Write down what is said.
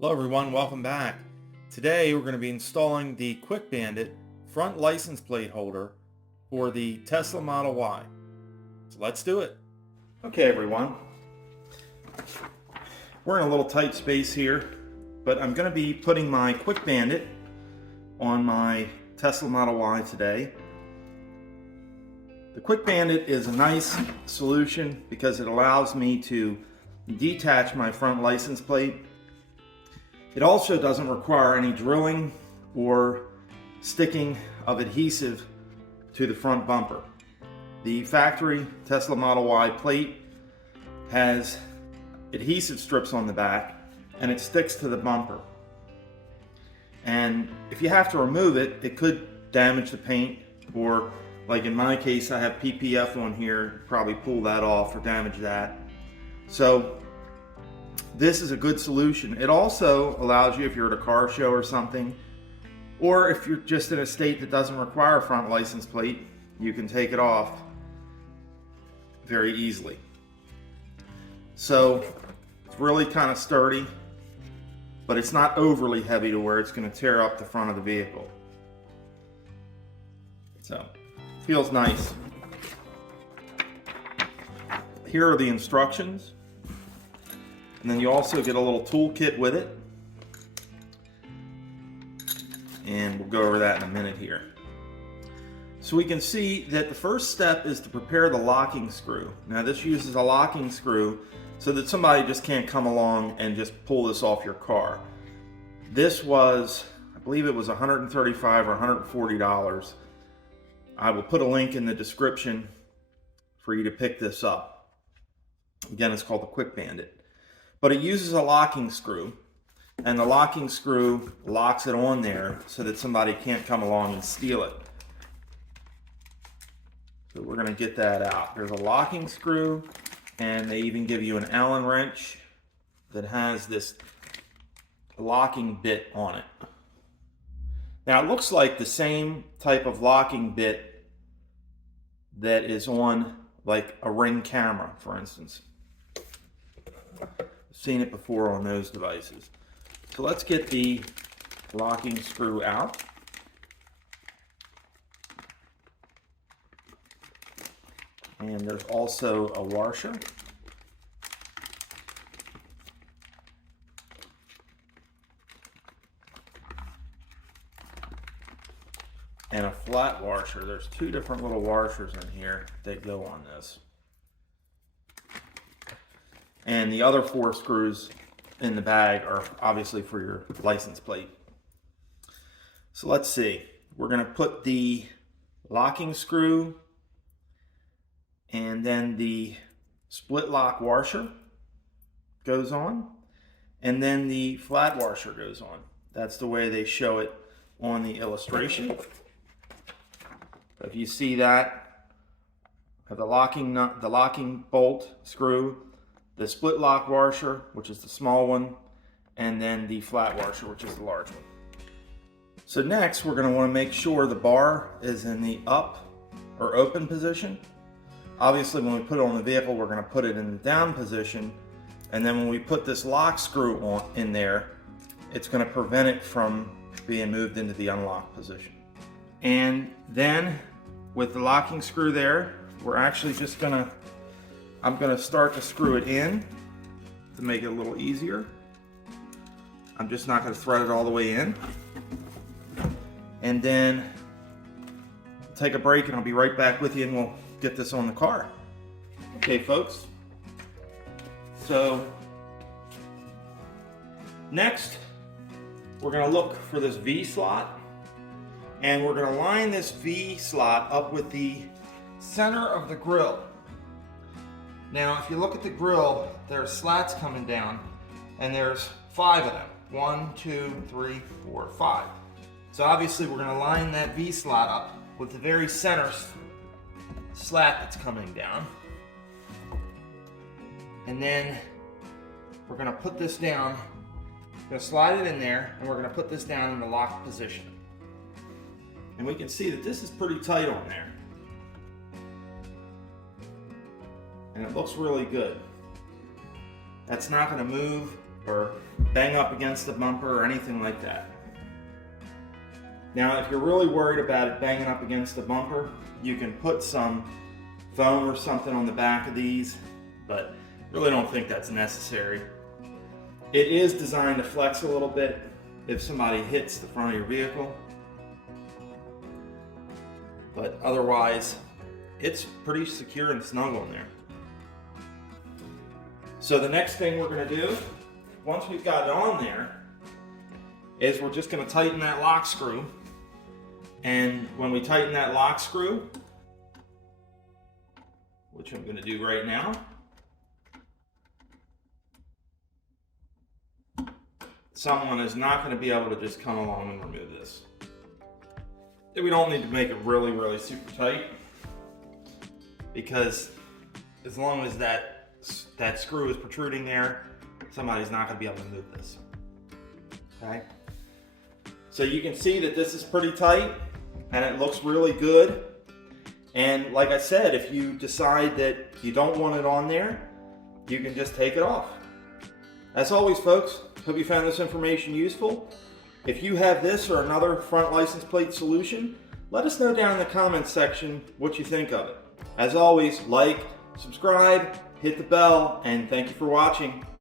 Hello everyone, welcome back. Today we're going to be installing the Quick Bandit front license plate holder for the Tesla Model Y. So let's do it. Okay everyone, we're in a little tight space here, but I'm going to be putting my Quick Bandit on my Tesla Model Y today. The Quick Bandit is a nice solution because it allows me to detach my front license plate. It also doesn't require any drilling or sticking of adhesive to the front bumper. The factory Tesla Model Y plate has adhesive strips on the back and it sticks to the bumper. And if you have to remove it, it could damage the paint, or like in my case, I have PPF on here, probably pull that off or damage that. So this is a good solution. It also allows you, if you're at a car show or something, or if you're just in a state that doesn't require a front license plate, you can take it off very easily. So it's really kind of sturdy, but it's not overly heavy to where it's going to tear up the front of the vehicle. So feels nice. Here are the instructions. And then you also get a little toolkit with it. And we'll go over that in a minute here. So we can see that the first step is to prepare the locking screw. Now this uses a locking screw so that somebody just can't come along and just pull this off your car. This was, I believe it was $135 or $140. I will put a link in the description for you to pick this up. Again, it's called the Quick Bandit. But it uses a locking screw, and the locking screw locks it on there so that somebody can't come along and steal it. So we're going to get that out. There's a locking screw, and they even give you an Allen wrench that has this locking bit on it. Now it looks like the same type of locking bit that is on like a Ring camera, for instance. Seen it before on those devices. So let's get the locking screw out. And there's also a washer. And a flat washer. There's two different little washers in here that go on this. And the other 4 screws in the bag are obviously for your license plate. So let's see. We're going to put the locking screw and then the split lock washer goes on, and then the flat washer goes on. That's the way they show it on the illustration. If you see that, have the locking nut, the locking bolt screw, the split lock washer, which is the small one, and then the flat washer, which is the large one. So next, we're going to want to make sure the bar is in the up or open position. Obviously, when we put it on the vehicle, we're going to put it in the down position, and then when we put this lock screw on in there, it's going to prevent it from being moved into the unlock position. And then with the locking screw there, we're actually just I'm going to start to screw it in to make it a little easier. I'm just not going to thread it all the way in. And then take a break and I'll be right back with you and we'll get this on the car. Okay folks, so next we're going to look for this V slot, and we're going to line this V slot up with the center of the grill. Now, if you look at the grill, there's slats coming down, and there's 5 of them. 1, 2, 3, 4, 5. So obviously we're going to line that V slot up with the very center slat that's coming down. And then we're going to put this down, we're going to slide it in there, and we're going to put this down in the locked position. And we can see that this is pretty tight on there. And it looks really good. That's not going to move or bang up against the bumper or anything like that. Now, if you're really worried about it banging up against the bumper, you can put some foam or something on the back of these, but really don't think that's necessary. It is designed to flex a little bit if somebody hits the front of your vehicle, but otherwise it's pretty secure and snug on there. So the next thing we're going to do, once we've got it on there, is we're just going to tighten that lock screw. And when we tighten that lock screw, which I'm going to do right now, someone is not going to be able to just come along and remove this. We don't need to make it really, really super tight, because as long as that screw is protruding there, somebody's not going to be able to move this. Okay? So you can see that this is pretty tight and it looks really good. And like I said, if you decide that you don't want it on there, you can just take it off. As always, folks, hope you found this information useful. If you have this or another front license plate solution, let us know down in the comments section what you think of it. As always, like, subscribe, hit the bell, and thank you for watching.